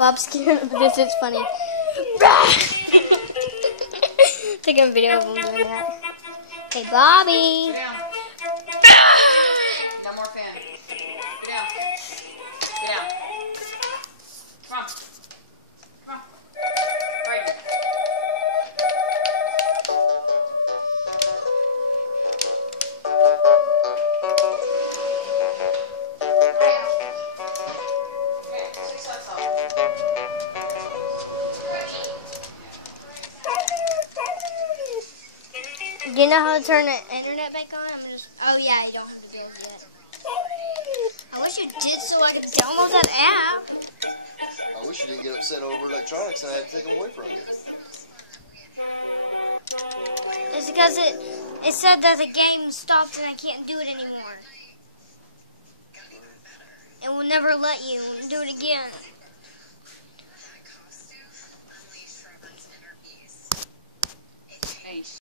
Bob's scared of this. It's funny. Taking a video of him doing that. Hey, Bobby. Sit down. No more fan. Get down. Get down. Come on. Come on. Right. Do you know how to turn the internet back on? Oh yeah, you don't have to do that. I wish you did so I could download that app. I wish you didn't get upset over electronics and I had to take them away from you. It's because it said that the game stopped and I can't do it anymore. It will never let you do it again. Hey.